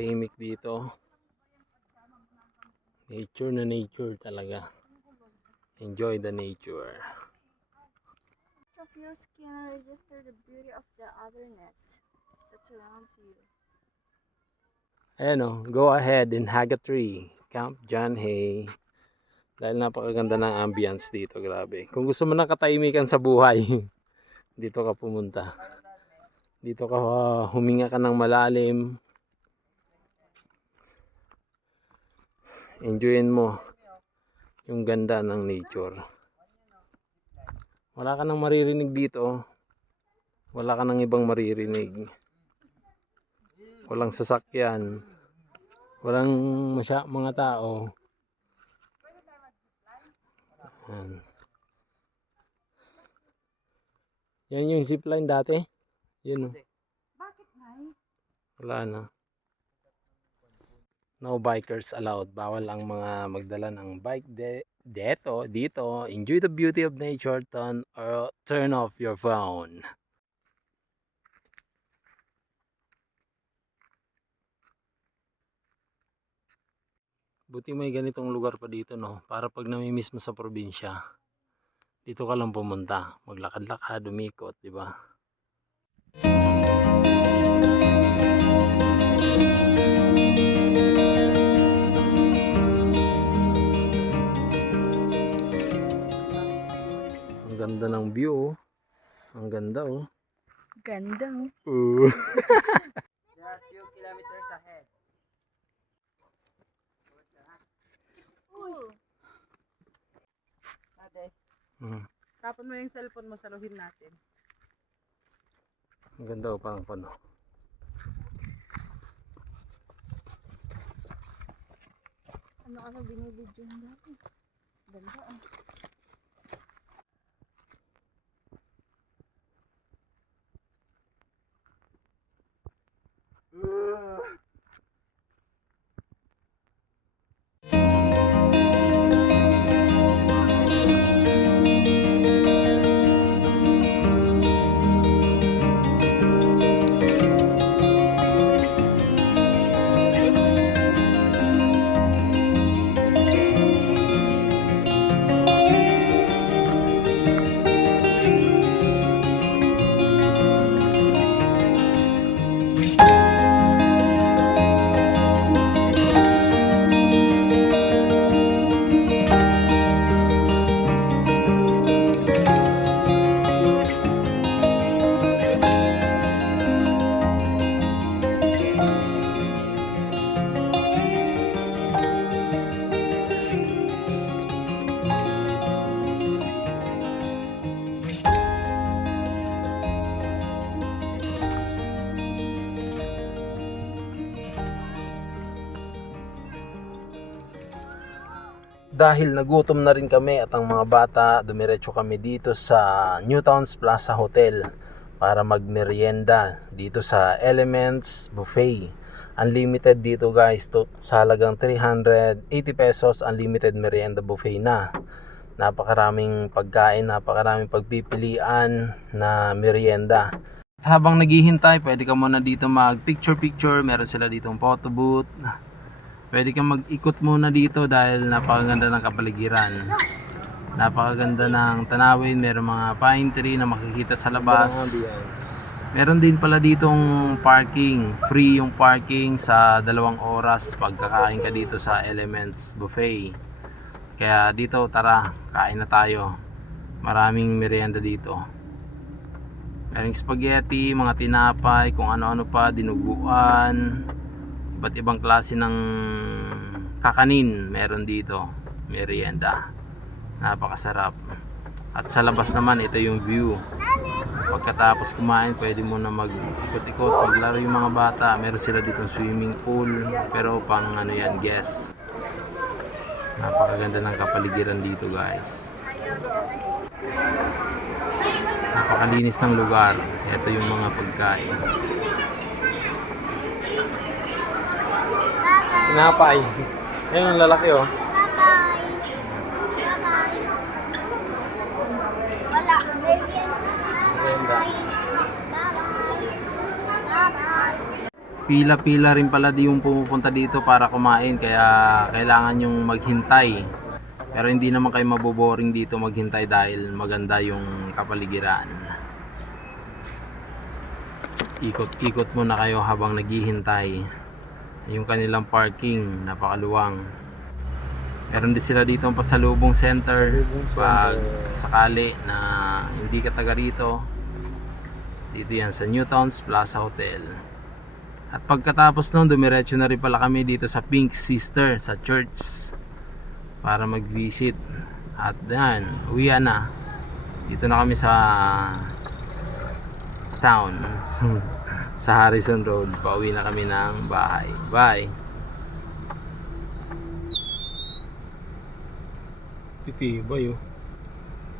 tahimik dito. Nature na nature talaga. Enjoy the nature. Of your skin register the beauty of the otherness that surrounds you. Ayan o, go ahead and hug a tree. Camp John Hay. Dahil napakaganda ng ambience dito, grabe. Kung gusto mo ng katahimikan sa buhay, dito ka pumunta. Dito ka huminga ka ng malalim. Enjoyin mo yung ganda ng nature. Wala ka nang maririnig dito. Wala ka nang ibang maririnig. Walang sasakyan. Walang mga tao. Yan yung zipline dati. Yun o. Bakit nay? Wala na. No bikers allowed. Bawal ang mga magdala ng bike dito. Enjoy the beauty of nature. Turn off your phone. Buti may ganitong lugar pa dito, no? Para pag namimiss mo sa probinsya, dito ka lang pumunta. Maglakad-lakad, umikot, di ba? Ang ganda ng view, oh. Ang ganda, oh. Ganda. There are few kilometers ahead. Ate, tapon mo yung cellphone mo, saluhin natin. Ang ganda, oh, parang pano. Ano binibidyo ng dati? Ganda ah. Dahil nagutom na rin kami at ang mga bata, dumiretso kami dito sa Newtowns Plaza Hotel para magmerienda dito sa Elements Buffet. Unlimited dito guys, sa halagang 380 pesos, unlimited merienda buffet na. Napakaraming pagkain, napakaraming pagpipilian na merienda. Habang naghihintay, pwede ka muna dito mag picture. Meron sila ditong photo booth. Pwede kang mag-ikot muna dito dahil napakaganda ng kapaligiran. Napakaganda ng tanawin, meron mga pine tree na makikita sa labas. Meron din pala ditong parking, free yung parking sa 2 oras pagkakain ka dito sa Elements Buffet. Kaya dito tara, kain na tayo. Maraming merienda dito. Merong spaghetti, mga tinapay, kung ano-ano pa, dinuguan. Iba't ibang klase ng kakanin meron dito, merienda. Napakasarap. At sa labas naman, ito yung view. Pagkatapos kumain, pwede mo na mag-ikot-ikot, maglaro yung mga bata. Meron sila dito swimming pool, pero pang ano yan, guest. Napakaganda ng kapaligiran dito guys. Napakalinis ng lugar. Ito yung mga pagkain. Tinapay. Ayun yung lalaki oh. Pila-pila rin pala di yung pumupunta dito para kumain, kaya kailangan yung maghintay. Pero hindi naman kayo maboboring dito maghintay dahil maganda yung kapaligiran. Ikot-ikot muna kayo habang naghihintay. Yung kanilang parking, napakaluwang. Meron din sila dito ang pasalubong center. Pag sakali na hindi ka taga rito, dito yan sa Newtowns Plaza Hotel. At pagkatapos nun, dumiretso na rin pala kami dito sa Pink Sister sa church para mag-visit. At yan, uwian na. Dito na kami sa town sa Harrison Road. Pauwi na kami ng bahay. Bye! Ito ba yun?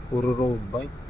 Puro road bike.